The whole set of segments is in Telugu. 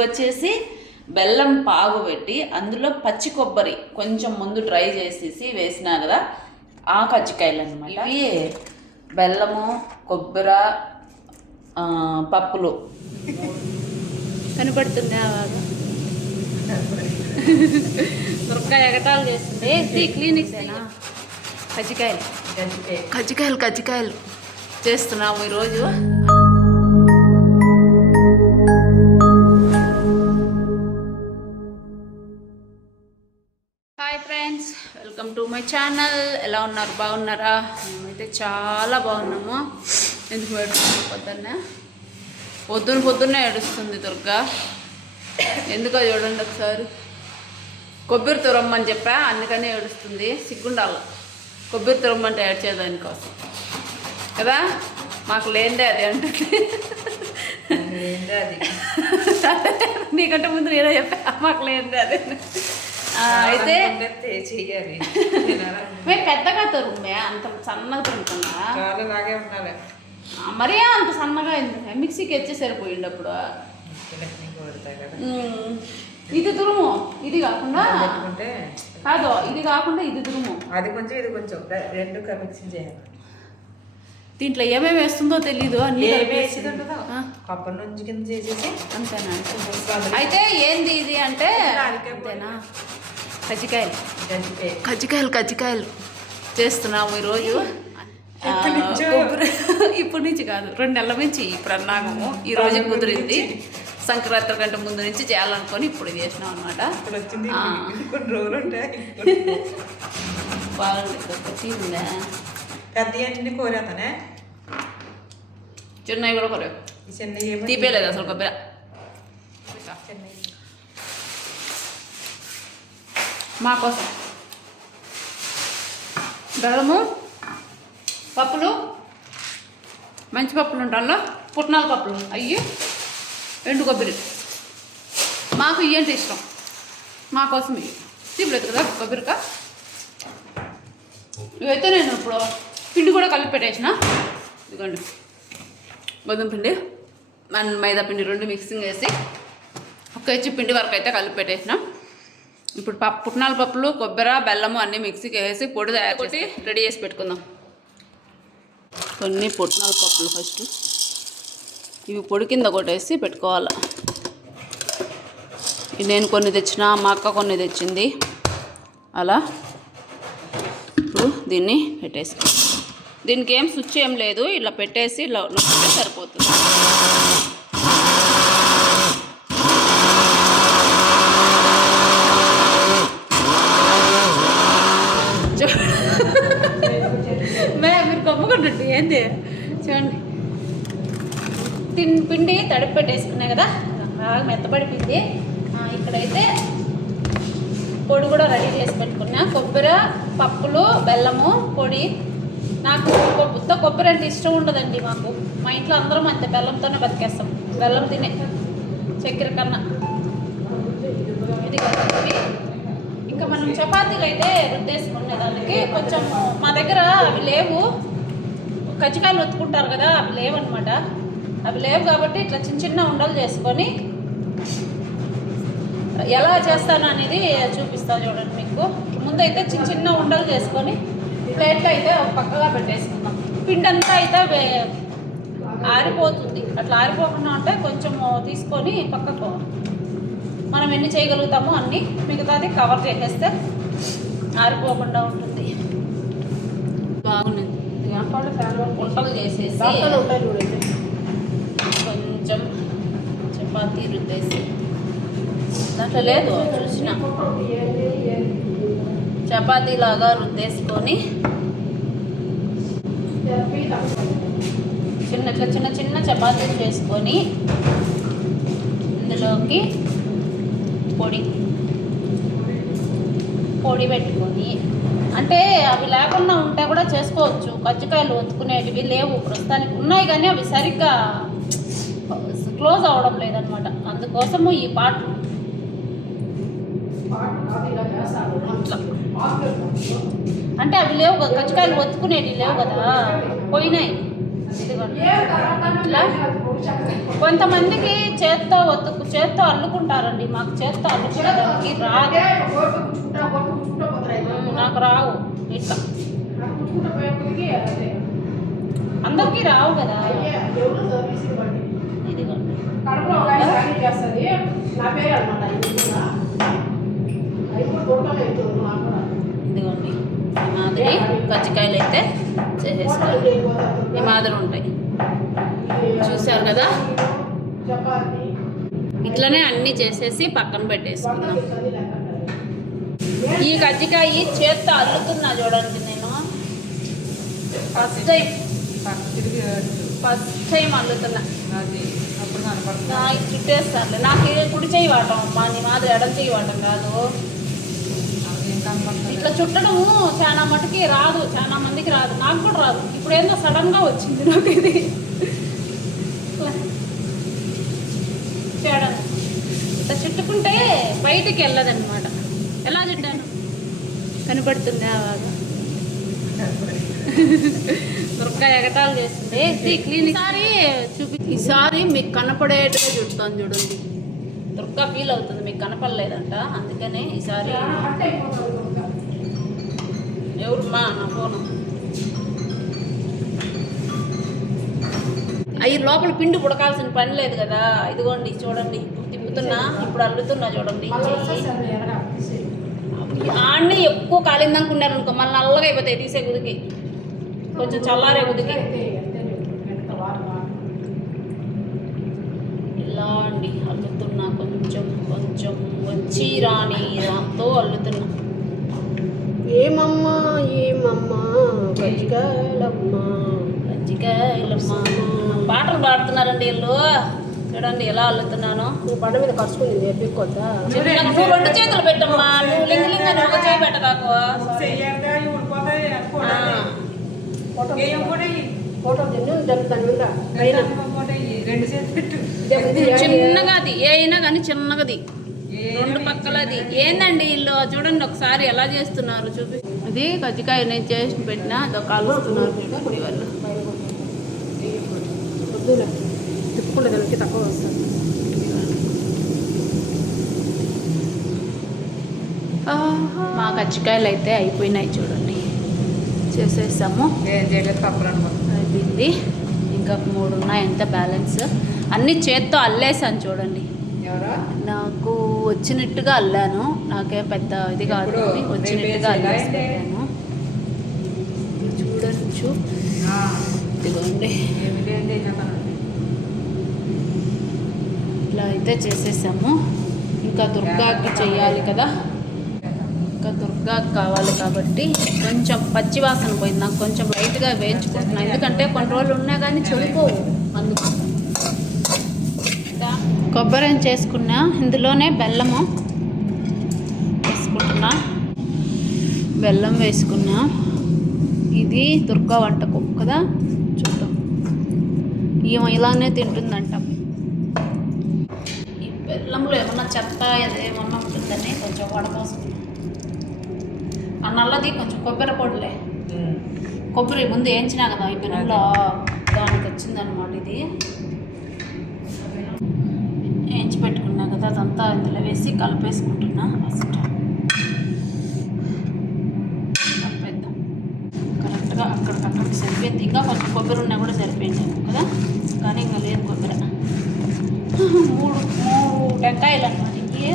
వచ్చేసి బెల్లం పాగు పెట్టి అందులో పచ్చి కొబ్బరి కొంచెం ముందు డ్రై చేసేసి వేసినా కదా ఆ కజ్జికాయలు అనమాట ఇవి బెల్లము కొబ్బరి పప్పులు. కనపడుతుందా బాగా దుర్గా ఎగటాలు చేస్తుంది. ఇది క్లినిక్ కజ్జికాయలు. కజ్జికాయలు కజ్జికాయలు చేస్తున్నాము ఈరోజు. To my channel. ఎలా ఉన్నారు? బాగున్నారా? మేమైతే చాలా బాగున్నాము. ఎందుకు ఏడుస్తుంది పొద్దున్నే? పొద్దున పొద్దున్నే ఏడుస్తుంది దుర్గా. ఎందుకో చూడండి ఒకసారి. కొబ్బరి తురమ్మని చెప్పా అందుకనే ఏడుస్తుంది. సిగ్గుండాలి. కొబ్బరి తురమ్మంటే ఏడ్చేదానికోసం కదా? మాకు లేనిదే అది అంటుంది. నీకంటే ముందు నేనే చెప్పా మాకు లేనిదే అది అయితే చెయ్యాలి. మేము పెద్దగా తురుమే అంత సన్నగా తురుముతున్నా చాలా లాగే ఉండాలి మరీ అంత సన్నగా ఎందుకు? మిక్సీకి వచ్చి సరిపోయింది అప్పుడు ఇది తురుము. ఇది కాకుండా పెట్టుకుంటే కాదు ఇది కాకుండా ఇది తురుము. అది కొంచెం ఇది కొంచెం. రెండు మిక్సింగ్ చేయాలి. దీంట్లో ఏమేమి వేస్తుందో తెలీదు అన్ని కొబ్బరి నుంచి కింద చేసేసి అంతేనా? అయితే ఏంది ఇది అంటే. అంతేనా? కజ్జికాయలు. కజ్జికాయలు. కజ్జికాయలు చేస్తున్నాము ఈరోజు. ఎప్పటి నుంచో? కొబ్బరి ఇప్పటి నుంచి కాదు రెండు నెలల నుంచి ఇప్పుడు అన్నాము ఈ రోజు కుదిరింది. సంక్రాంతి కంటే ముందు నుంచి చేయాలనుకొని ఇప్పుడు చేసినాం అనమాట ఇప్పుడు బాగుంది. పెద్ద కోరేతానే. చిన్నవి కూడా కొరే ఈ చిన్న ఏమో తీపేయలేదు అసలు కొబ్బరి. మా కోసం బెల్లము పప్పులు మంచి పప్పులు ఉంటాలో పుట్నాల పప్పులు అయ్యి ఎండు కొబ్బరి మాకు ఇయ్యంటే ఇష్టం మా కోసం ఇవి తీపలేదు కదా కొబ్బరికా ఇవైతే నేను ఇప్పుడు పిండి కూడా కలిపి పెట్టేసిన ఇదిగోండి గోధుమ పిండి మన మైదా పిండి రెండు మిక్సింగ్ వేసి ఒక ఇచ్చి పిండి వరకు అయితే కలిపి పెట్టేసినాం. ఇప్పుడు పప్పు పుట్నాల పప్పులు కొబ్బరి బెల్లము అన్నీ మిక్సీకి వేసి పొడి తయారు చేసి రెడీ చేసి పెట్టుకుందాం. కొన్ని పుట్నాల పప్పులు ఫస్ట్ ఇవి పొడి కింద కొట్టేసి పెట్టుకోవాలి. నేను కొన్ని తెచ్చిన మా అక్క కొన్ని తెచ్చింది. అలా. ఇప్పుడు దీన్ని పెట్టేసుకోవాలి దీనికి ఏం స్విచ్ ఏం లేదు. ఇలా పెట్టేసి ఇలా నొక్కితే సరిపోతుంది. మే మీరు కమ్ముకున్నట్టు ఏంది? చూడండి. తిన్ పిండి తడిపి పెట్టేసుకున్నాయి కదా బాగా మెత్తపడిపోయింది. ఇక్కడైతే పొడి కూడా రెడీ చేసి పెట్టుకున్నా. కొబ్బరి పప్పులు బెల్లము పొడి నాకు కొ- ఉత్త కొబ్బరి అంటే ఇష్టం ఉండదండి మాకు. మా ఇంట్లో అందరం అంతే బెల్లంతోనే బతికేస్తాం. బెల్లం తినే చక్కెర కన్నా. ఇది కొబ్బరి ఇంకా మనం చపాతీలు అయితే రుద్దేసుకునే దానికి కొంచెం మా దగ్గర అవి లేవు. కజ్జికాయలు ఒత్తుకుంటారు కదా అవి లేవన్నమాట. అవి లేవు కాబట్టి ఇట్లా చిన్న చిన్న ఉండలు చేసుకొని ఎలా చేస్తాను అనేది చూపిస్తాను చూడండి మీకు. ముందైతే చిన్న చిన్న ఉండలు చేసుకొని ప్లేట్లో అయితే పక్కగా పెట్టేసుకుందాం. పిండి అంతా అయితే ఆరిపోతుంది. అట్లా ఆరిపోకుండా ఉంటే కొంచెం తీసుకొని పక్కకు మనం ఎన్ని చేయగలుగుతామో అన్ని మిగతాది కవర్ చేసేస్తే ఆరిపోకుండా ఉంటుంది. బాగుంది. వంటలు చేసేసి కొంచెం చపాతీ రుద్దేసి. దాంట్లో లేదు చూసిన. చపాతీ లాగా రుద్దేసుకొని చిన్న ఇట్లా చిన్న చిన్న చపాతీలు చేసుకొని ఇందులోకి పొడి పొడి పెట్టుకొని అంటే అవి లేకుండా ఉంటే కూడా చేసుకోవచ్చు. కజ్జికాయలు ఒత్తుకునేటివి లేవు. ప్రస్తుతానికి ఉన్నాయి కానీ అవి సరిగ్గా క్లోజ్ అవ్వడం లేదనమాట అందుకోసము ఈ పాటలు. అట్లా. అంటే అవి లేవు కదా కచ్చకాయలు ఒత్తుకునేవి లేవు కదా పోయినాయి. ఇట్లా కొంతమందికి చేత్తో ఒత్తుకు చేత్తో అల్లుకుంటారండి మాకు చేత్తో అల్లుకోవడానికి రాదు. నాకు రావు ఇట్లా. అందరికీ రావు కదా. ఇదిగోండి ఇదిగోండి. ఈ మాదిరి కజ్జికాయలు అయితే చేసేసుకోవాలి. ఈ మాదిరి ఉంటాయి. చూసారు కదా? ఇట్లనే అన్నీ చేసేసి పక్కన పెట్టేసుకుందాం. ఈ కజ్జికాయ చేత్తో అల్లుతున్నా చూడండి నేను. ఫస్ట్ టైం ఫస్ట్ టైం అల్లుతున్నా. అది అప్పుడు కనపడుతుంది. నా ఇది చుట్టేస్తానులే. నాకు కుడి చేయి వాటం అమ్మా నీ మాదిరి ఎడం చేయి వాటం కాదు. ఇట్లా చుట్టడము చాలా మటుకి రాదు చాలా మందికి రాదు. నాకు కూడా రాదు. ఇప్పుడు ఏందో సడన్గా వచ్చింది నాకు ఇది. చేయడం ఇట్లా చుట్టుకుంటే బయటికి వెళ్ళదన్నమాట. ఎలా చుట్టాను? కనపడుతుందా బాగా? దుర్గా ఎగటాలు చేస్తుంది. క్లీన్ ఈసారి చూపి ఈసారి మీకు కనపడేట్టుగా చుడతాను చూడండి. దుర్గా ఫీల్ అవుతుంది మీకు కనపడలేదంట. అందుకనే ఈసారి ఎవరమ్మా నా ఫోను? అవి లోపల పిండి ఉడకాల్సిన పని లేదు కదా. ఇదిగోండి చూడండి. ఇప్పుడు తిప్పుతున్నా ఇప్పుడు అల్లుతున్నా చూడండి. ఆడనే ఎక్కువ కాలిందనుకున్నారు అనుకో మళ్ళీ నల్లగా అయిపోతాయి తీసే గుదికి కొంచెం చల్లారే గుదికి ఇలా అండి అల్లుతున్నా కొంచెం వచ్చి రాని దాంతో అల్లుతున్నా. ఏమమ్మా ఏమమ్మా గజ్జికాయలమ్మా పాటలు పాడుతున్నారండి వీళ్ళు. చూడండి ఎలా అల్లుతున్నాను. నువ్వు బండ మీద నువ్వు రెండు చేతులు పెట్టమ్మా. నువ్వు లింగ లింగ ఒక చేయి పెట్టకాకు ఫోటో. ఫోటో తిన్ను దాని దాని మీద. రెండు చేతులు పెట్టు. చిన్నగాది ఏ అయినా కానీ చిన్నగది. రెండు పక్కలది. ఏందండి వీళ్ళు చూడండి ఒకసారి ఎలా చేస్తున్నారు చూపి. అది కజ్జికాయ నేను చేసి పెట్టినా అదో కాలుస్తున్నారు చూడండి వాళ్ళు. వద్దులే తిప్పుకుంటే దానికి తక్కువ వస్తుంది. మా కజ్జికాయలు అయితే అయిపోయినాయి చూడండి. చేసేసాము. అయిపోయింది. ఇంకా మూడు ఉన్నాయి ఎంత బ్యాలెన్స్. అన్నీ చేత్తో అల్లేసాను చూడండి. నాకు వచ్చినట్టుగా అల్లాను. నాకేం పెద్ద ఇది కాదు వచ్చినట్టుగా అల్లేసి చేయాలా? పెట్టాను. చూడొచ్చు. ఇదిగోండి. ఇలా అయితే చేసేసాము. ఇంకా దుర్గాకి చెయ్యాలి కదా. ఇంకా దుర్గాకి కావాలి కాబట్టి కొంచెం పచ్చి వాసన పోయింది. నాకు కొంచెం లైట్గా వేయించుకుంటున్నా. ఎందుకంటే కొన్ని రోజులు ఉన్నా కానీ చెడిపోవు అందుకు. కొబ్బరి ఏం చేసుకున్నా ఇందులోనే బెల్లము వేసుకుంటున్నా. బెల్లం వేసుకున్నా. ఇది దుర్గా వంటకు కదా? చూద్దాం. ఈమె ఇలానే తింటుందంట. ఈ బెల్లంలో ఏమన్నా చెత్త ఏమన్నా ఉంటుందని కొంచెం వడపోసుకున్నాం ఆ నల్లది కొంచెం కొబ్బరి పొడిలే. కొబ్బరి ముందు వేయించినా కదా ఈ పెనంలో దానికి వచ్చిందనమాట ఇది. వేయించి పెట్టుకున్నా కదా అదంతా ఇందులో వేసి కలిపేసుకుంటున్నా. ఫస్ట్ కలిపేద్దాం. కరెక్ట్గా అక్కడికక్కడికి సరిపోయింది. ఇంకా కొంచెం కొబ్బరి ఉన్నా కూడా సరిపోయింది కదా? కానీ ఇంకా లేదు కొబ్బరి. మూడు మూడు టెంకాయలు అన్నమాట ఇవి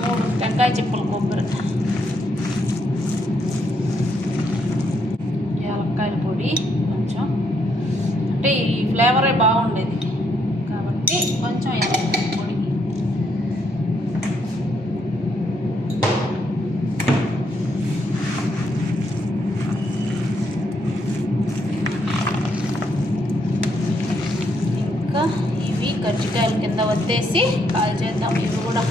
మూడు టెంకాయ చిప్పలు కొబ్బరి యాలక్కాయల పొడి కొంచెం అంటే ఈ ఫ్లేవరే బాగుండేది కాబట్టి కొంచెం యాలక్కాయ పొడి ఇంకా ఇవి కజ్జికాయల కింద కాల్ చేద్దాం. ఇవి కూడా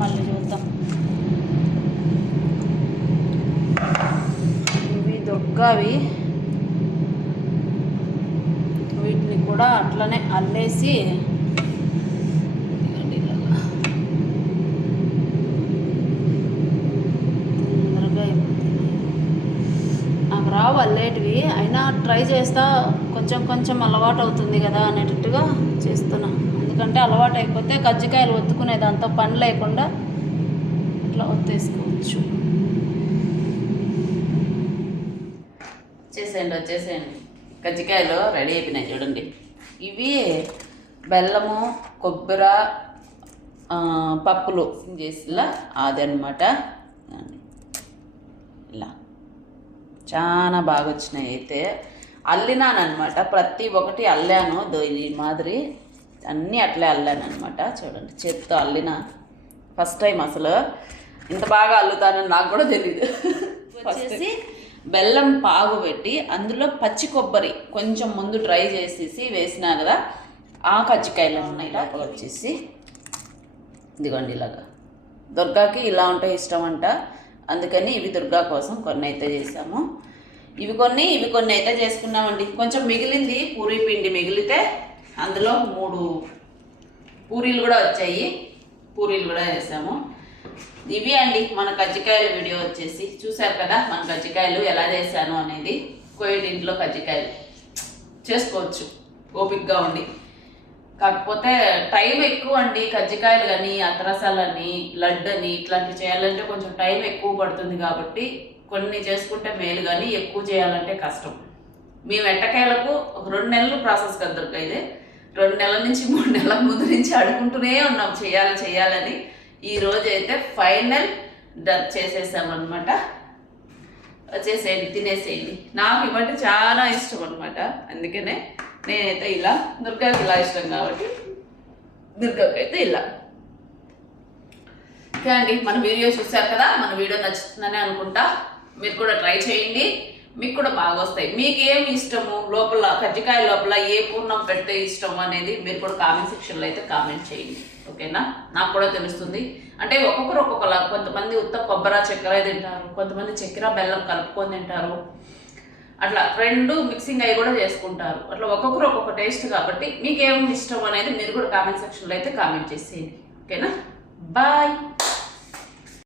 మళ్ళీ చూద్దాం. ఇవి దొక్కవి వీటిని కూడా అట్లనే అల్లేసి తొందరగా అయిపోతుంది నాకు రావు అల్లేటివి. అయినా ట్రై చేస్తా. కొంచెం కొంచెం కొంచెం అలవాటు అవుతుంది కదా అనేటట్టుగా చేస్తున్నా. ఎందుకంటే అలవాటు అయిపోతే కజ్జికాయలు ఒత్తుకునే దాంతో పని లేకుండా ఇట్లా ఒత్తేసుకోవచ్చు. వచ్చేసేయండి వచ్చేసేయండి. కజ్జికాయలు రెడీ అయిపోయినాయి చూడండి. ఇవి బెల్లము కొబ్బరి పప్పులు చేసిలా అదనమాట. ఇలా. చాలా బాగా వచ్చినాయి అయితే. అల్లినాను అనమాట ప్రతి ఒక్కటి అల్లాను. దో ఈ మాదిరి అన్నీ అట్లే అల్లాను అనమాట చూడండి చేత్తో అల్లిన ఫస్ట్ టైం అసలు. ఇంత బాగా అల్లుతానని నాకు కూడా తెలియదు వచ్చేసి బెల్లం పాగు పెట్టి అందులో పచ్చి కొబ్బరి కొంచెం ముందు డ్రై చేసేసి వేసినా కదా ఆ కజ్జికాయలు ఉన్నాయి లోపల వచ్చేసి. ఇదిగోండి ఇలాగా. దుర్గాకి ఇలా ఉంటే ఇష్టం అంట అందుకని ఇవి దుర్గా కోసం కొన్ని అయితే చేసాము ఇవి కొన్ని ఇవి కొన్ని అయితే చేసుకున్నామండి. కొంచెం మిగిలింది పూరీ పిండి మిగిలితే అందులో మూడు పూరీలు కూడా వచ్చాయి. పూరీలు కూడా వేసాము. ఇవి అండి మన కజ్జికాయల వీడియో వచ్చేసి. చూశారు కదా మన కజ్జికాయలు ఎలా చేశాను అనేది. కోయిడ్ ఇంట్లో కజ్జికాయలు. చేసుకోవచ్చు. ఓపిక్గా ఉండి. కాకపోతే టైం ఎక్కువ అండి కజ్జికాయలు కానీ అతరసాలని లడ్డు అని ఇట్లాంటివి చేయాలంటే కొంచెం టైం ఎక్కువ పడుతుంది కాబట్టి కొన్ని చేసుకుంటే మేలు కానీ ఎక్కువ చేయాలంటే కష్టం. మేము ఎట్టకాయలకు ఒక రెండు నెలలు ప్రాసెస్ కదా రెండు నెలల నుంచి మూడు నెలల ముందు నుంచి అడుగుంటూనే ఉన్నాం చేయాలి చేయాలని. ఈ రోజు అయితే ఫైనల్ డబ్ చేసేసామన్నమాట వచ్చేసేయండి తినేసేయండి. నాకు ఇవంటే చాలా ఇష్టం అనమాట అందుకనే నేనైతే ఇలా దుర్గాకి ఇలా ఇష్టం కాబట్టి దుర్గాకి అయితే ఇలా. ఓకే అండి మన వీడియో చూశారు కదా? మన వీడియో నచ్చుతుందని అనుకుంటా. మీరు కూడా ట్రై చేయండి. మీకు కూడా బాగా వస్తాయి మీకు ఏమి ఇష్టము? లోపల కజ్జికాయ లోపల ఏ పూర్ణం పెడితే ఇష్టం అనేది మీరు కూడా కామెంట్ సెక్షన్లో అయితే కామెంట్ చేయండి. ఓకేనా? నాకు కూడా తెలుస్తుంది. అంటే ఒక్కొక్కరు ఒక్కొక్కలా. కొంతమంది ఉత్త కొబ్బరి చక్కెర తింటారు. కొంతమంది చక్కెర బెల్లం కలుపుకొని తింటారు. అట్లా రెండు మిక్సింగ్ అవి కూడా చేసుకుంటారు. అట్లా ఒక్కొక్కరు ఒక్కొక్క టేస్ట్ కాబట్టి మీకు ఏమి ఇష్టం అనేది మీరు కూడా కామెంట్ సెక్షన్లో అయితే కామెంట్ చేసేయండి. ఓకేనా? బాయ్